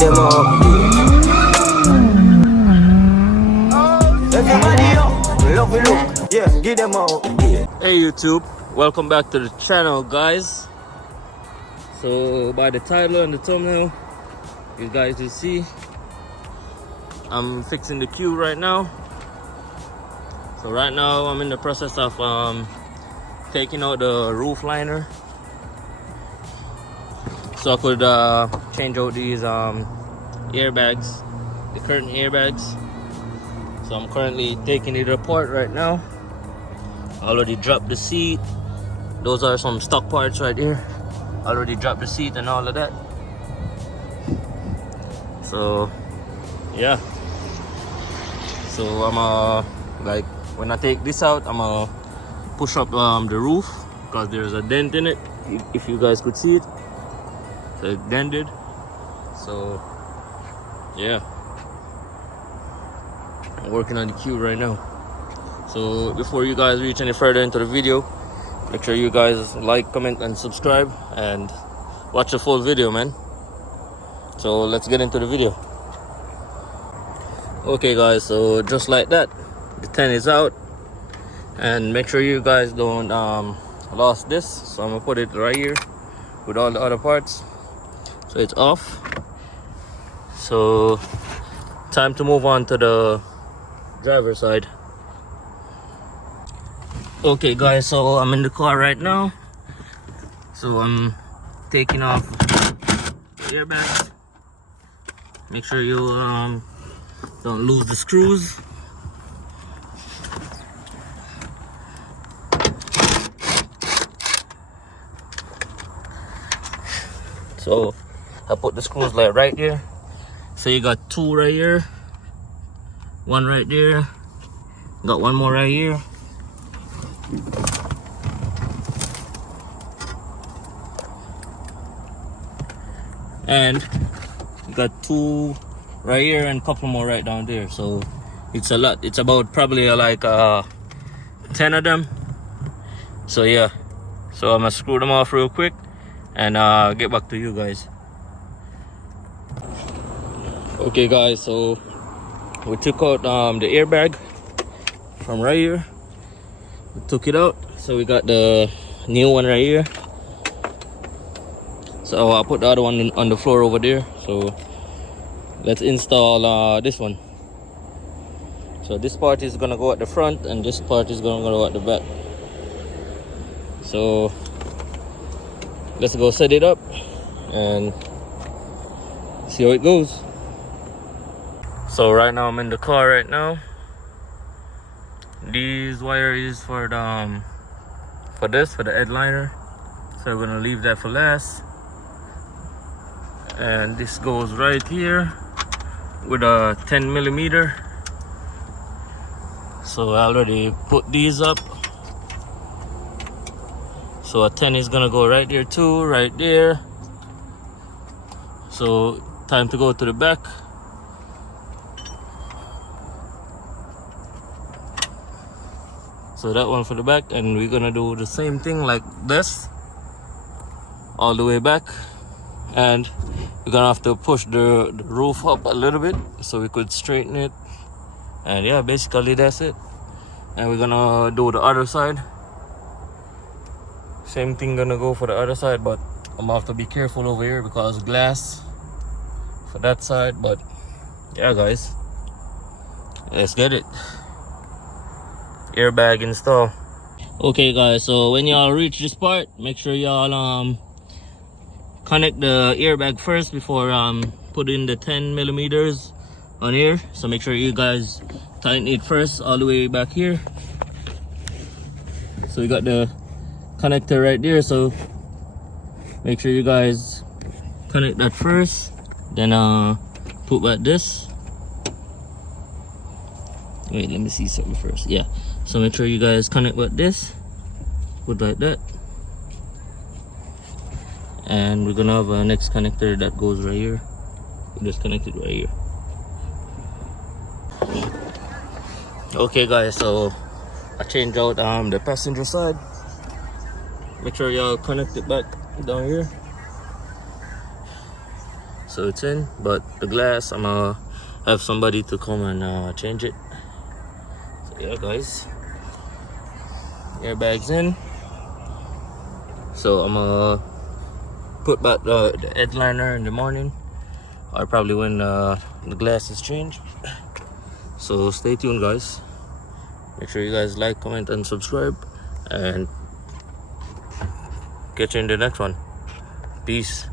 get them up. Everybody up, love it look, yeah, get them up. Hey YouTube, welcome back to the channel, guys. So by the title and the thumbnail, you guys will see I'm fixing the Q right now. So right now I'm in the process of taking out the roof liner, so I could change out these airbags, the curtain airbags. So I'm currently taking it apart right now. I already dropped the seat. Those are some stock parts right here. I already dropped the seat and all of that. So yeah, so I'm like, when I take this out, I'm gonna push up the roof because there's a dent in it, if you guys could see it. So it dented. So yeah, I'm working on the Q right now. So before you guys reach any further into the video, make sure you guys like, comment and subscribe and watch the full video, man. So let's get into the video. Okay guys, so just like that, the 10 is out. And make sure you guys don't lost this. So I'm gonna put it right here with all the other parts. So it's off. So time to move on to the driver's side. Okay guys, so I'm in the car right now. So I'm taking off the airbags. Make sure you don't lose the screws. So I put the screws like right here. So you got two right here, one right there, got one more right here. And you got two right here and a couple more right down there. So it's a lot. It's about probably like 10 of them. So yeah, so I'm gonna screw them off real quick and get back to you guys. Okay guys, so we took out the airbag from right here. We took it out, so we got the new one right here. So I'll put the other one on the floor over there. So let's install this one. So this part is gonna go at the front and this part is gonna go at the back. So let's go set it up and see how it goes. So right now I'm in the car right now. These wire is for the for the headliner. So we're gonna leave that for last. And this goes right here with a 10 millimeter. So I already put these up. So a 10 is gonna go right there too, right there. So time to go to the back. So that one for the back, and we're gonna do the same thing like this all the way back. And we're gonna have to push the roof up a little bit so we could straighten it. And yeah, basically that's it. And we're gonna do the other side. Same thing gonna go for the other side, but I'm gonna have to be careful over here because glass for that side. But yeah guys, let's get it. Airbag install. Okay guys, so when y'all reach this part, make sure y'all connect the airbag first before putting the 10 millimeters on here. So make sure you guys tighten it first all the way back here. So we got the connector right there, so make sure you guys connect that first, then put back this. Wait, let me see something first. Yeah, so make sure you guys connect with this, put like that. And we're gonna have a next connector that goes right here. We just connect it right here. Okay guys, so I changed out the passenger side. Make sure y'all connect it back down here. so it's in. But the glass, I'm gonna have somebody to come and change it. So yeah, guys, airbags in. So I'm gonna put back the headliner in the morning, or probably when the glass is changed. So stay tuned, guys. Make sure you guys like, comment, and subscribe, and catch you in the next one. Peace.